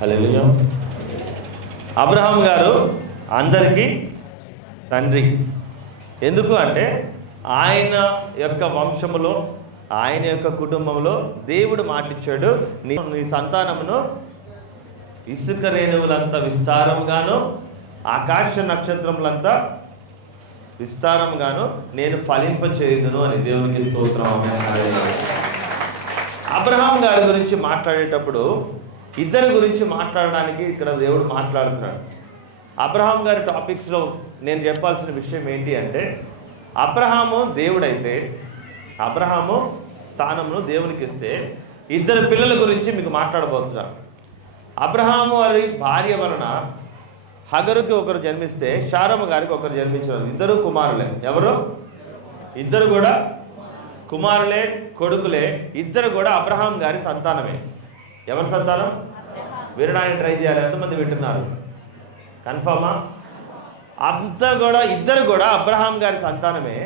హల్లెలూయా. Abraham గారు అందరికీ తండ్రి. ఎందుకు అంటే ఆయన యొక్క వంశములో, ఆయన యొక్క కుటుంబంలో దేవుడు మాటిచ్చాడు, నీ సంతానమును ఇసుక రేణువులంతా విస్తారంగాను, ఆకాశ నక్షత్రములంతా విస్తారంగాను నేను ఫలింపచేయుదును అని. దేవునికి స్తోత్రం. అబ్రహాం గారి గురించి మాట్లాడేటప్పుడు ఇద్దరి గురించి మాట్లాడడానికి ఇక్కడ దేవుడు మాట్లాడుతున్నాడు. అబ్రహాం గారి టాపిక్స్లో నేను చెప్పాల్సిన విషయం ఏంటి అంటే, అబ్రహాము దేవుడైతే అబ్రహాము స్థానంలో దేవునికి ఇస్తే ఇద్దరు పిల్లల గురించి మీకు మాట్లాడబోతున్నాను. అబ్రహాము వారి భార్య వలన హగరుకి ఒకరు జన్మిస్తే షారము గారికి ఒకరు జన్మించారు. ఇద్దరు కుమారులే. ఎవరు? ఇద్దరు కూడా కుమారులే, కొడుకులే. ఇద్దరు కూడా అబ్రహాం గారి సంతానమే. ఎవరి సంతానం? వినడానికి ట్రై చేయాలి. ఎంతమంది వింటున్నారు? కన్ఫర్మా? ఇద్దరు కూడా అబ్రహాం గారి సంతానమే.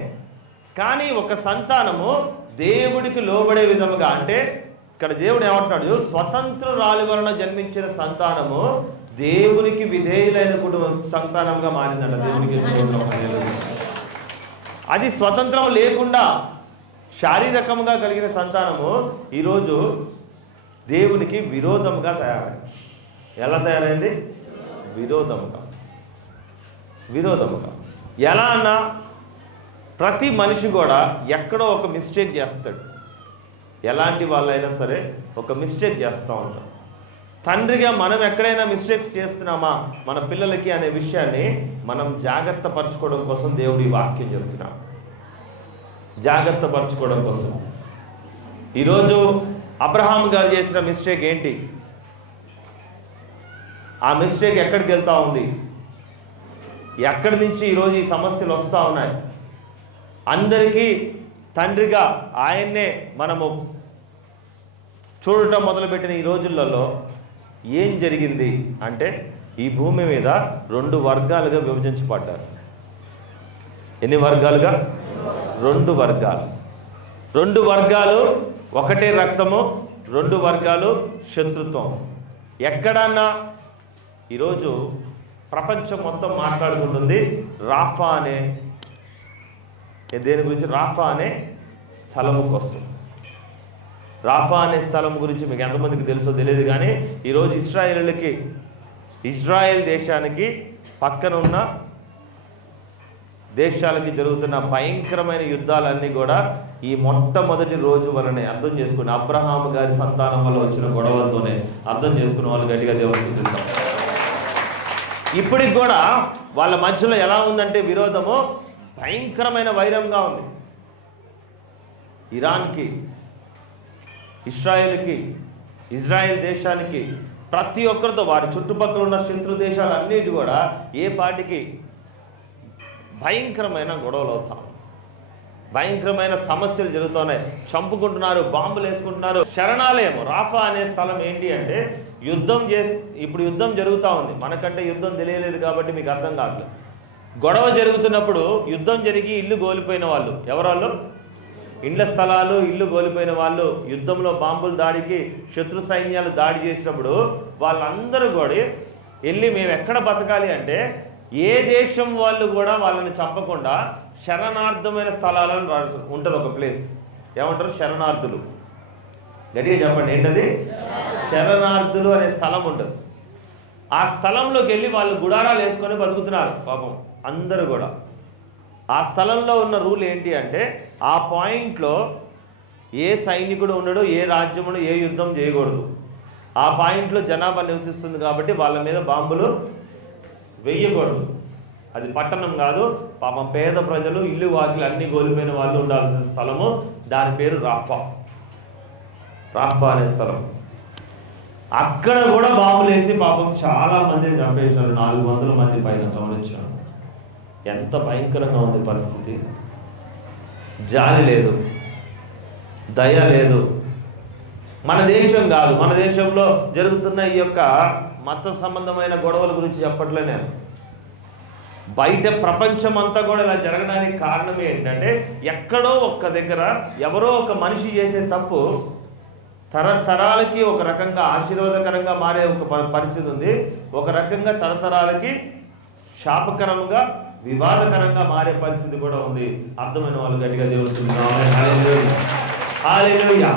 కానీ ఒక సంతానము దేవుడికి లోబడే విధముగా, అంటే ఇక్కడ దేవుడు ఏమంటాడు, స్వతంత్రురాలి వలన జన్మించిన సంతానము దేవునికి విధేయులైన కుటుంబం సంతానంగా మారిందంట. దేవునికి అది స్వతంత్రం లేకుండా శారీరకంగా కలిగిన సంతానము ఈరోజు దేవునికి విరోధంగా తయారైంది. ఎలా తయారైంది? విరోధముగా. ఎలా అన్నా, ప్రతి మనిషి కూడా ఎక్కడో ఒక మిస్టేక్ చేస్తాడు. ఎలాంటి వాళ్ళైనా సరే ఒక మిస్టేక్ చేస్తూ ఉంటాం. తండ్రిగా మనం ఎక్కడైనా మిస్టేక్స్ చేస్తున్నామా మన పిల్లలకి అనే విషయాన్ని మనం జాగ్రత్త పరచుకోవడం కోసం దేవుడు ఈ వాక్యం చెబుతున్నాం. జాగ్రత్త పరచుకోవడం కోసం. ఈరోజు అబ్రహాం గారు చేసిన మిస్టేక్ ఏంటి? ఆ మిస్టేక్ ఎక్కడికి వెళ్తూ ఉంది? ఎక్కడి నుంచి ఈరోజు ఈ సమస్యలు వస్తూ ఉన్నాయి? అందరికీ తండ్రిగా ఆయన్నే మనము చూడటం మొదలుపెట్టిన ఈ రోజులలో ఏం జరిగింది అంటే, ఈ భూమి మీద 2 వర్గాలుగా విభజించబడ్డారు. ఎన్ని వర్గాలుగా? 2 వర్గాలు. 2 వర్గాలు ఒకటే రక్తము, 2 వర్గాలు శత్రుత్వం. ఎక్కడన్నా ఈరోజు ప్రపంచం మొత్తం మాట్లాడుకుంటుంది రాఫా అనే, దేని గురించి? రాఫా అనే స్థలము కోసం. రాఫా అనే స్థలం గురించి మీకు ఎంతమందికి తెలుసో తెలియదు, కానీ ఈరోజు ఇజ్రాయెల్ దేశానికి పక్కన ఉన్న దేశాలకి జరుగుతున్న భయంకరమైన యుద్ధాలన్నీ కూడా ఈ మొట్టమొదటి రోజు వలనే అర్థం చేసుకుని, అబ్రహాం గారి సంతానం వల్ల వచ్చిన గొడవలతోనే అర్థం చేసుకున్న వాళ్ళు గట్టిగా దేవుడిని చూద్దాం. ఇప్పటికి కూడా వాళ్ళ మధ్యలో ఎలా ఉందంటే విరోధము భయంకరమైన వైరంగా ఉంది. ఇరాన్కి, ఇస్రాయేల్కి, ఇజ్రాయెల్ దేశానికి, ప్రతి ఒక్కరితో వారి చుట్టుపక్కల ఉన్న శత్రు దేశాలన్నిటి కూడా ఏ పాటికి భయంకరమైన గొడవలు అవుతాం, భయంకరమైన సమస్యలు జరుగుతున్నాయి. చంపుకుంటున్నారు, బాంబులు వేసుకుంటున్నారు. శరణాలయం రాఫా అనే స్థలం ఏంటి అంటే, ఇప్పుడు యుద్ధం జరుగుతూ ఉంది. మనకంటే యుద్ధం తెలియలేదు కాబట్టి మీకు అర్థం కాదు. గొడవ జరుగుతున్నప్పుడు యుద్ధం జరిగి ఇల్లు కోల్పోయిన వాళ్ళు ఎవరాళ్ళు? ఇండ్ల స్థలాలు, ఇల్లు కోల్పోయిన వాళ్ళు, యుద్ధంలో బాంబుల దాడికి శత్రు సైన్యాలు దాడి చేసినప్పుడు వాళ్ళందరూ కూడా వెళ్ళి మేము ఎక్కడ బతకాలి అంటే, ఏ దేశం వాళ్ళు కూడా వాళ్ళని చంపకుండా శరణార్థమైన స్థలాలను ఉంటుంది ఒక ప్లేస్. ఏమంటారు? శరణార్థులు. గట్టిగా చెప్పండి, ఏంటది? శరణార్థులు అనే స్థలం ఉంటుంది. ఆ స్థలంలోకి వెళ్ళి వాళ్ళు గుడారాలు వేసుకొని బతుకుతున్నారు పాపం అందరూ కూడా. ఆ స్థలంలో ఉన్న రూల్ ఏంటి అంటే, ఆ పాయింట్లో ఏ సైనికుడు ఉండడు, ఏ రాజ్యముడు ఏ యుద్ధం చేయకూడదు. ఆ పాయింట్లో జనాభా నివసిస్తుంది కాబట్టి వాళ్ళ మీద బాంబులు వేయకూడదు. అది పట్టణం కాదు, పాపం పేద ప్రజలు, ఇల్లు వాకిలు అన్నీ కోల్పోయిన వాళ్ళు ఉండాల్సిన స్థలము. దాని పేరు రాఫా అనే స్థలం. అక్కడ కూడా బాంబులు వేసి పాపం చాలా మందిని చంపేసినారు. 400 మంది పైన గమనించారు. ఎంత భయంకరంగా ఉంది పరిస్థితి. జాలి లేదు, దయ లేదు. మన దేశం కాదు, మన దేశంలో జరుగుతున్న ఈ యొక్క మత సంబంధమైన గొడవల గురించి చెప్పట్లే నేను. బయట ప్రపంచం అంతా కూడా ఇలా జరగడానికి కారణం ఏంటంటే ఎక్కడో ఒక్క దగ్గర ఎవరో ఒక మనిషి చేసే తప్పు తరతరాలకి ఒక రకంగా ఆశీర్వాదకరంగా మారే ఒక పరిస్థితి ఉంది, ఒక రకంగా తరతరాలకి శాపకరంగా వివాదకరంగా మారే పరిస్థితి కూడా ఉంది. అర్థమైన వాళ్ళు గట్టిగా దేవుడు హల్లెలూయా.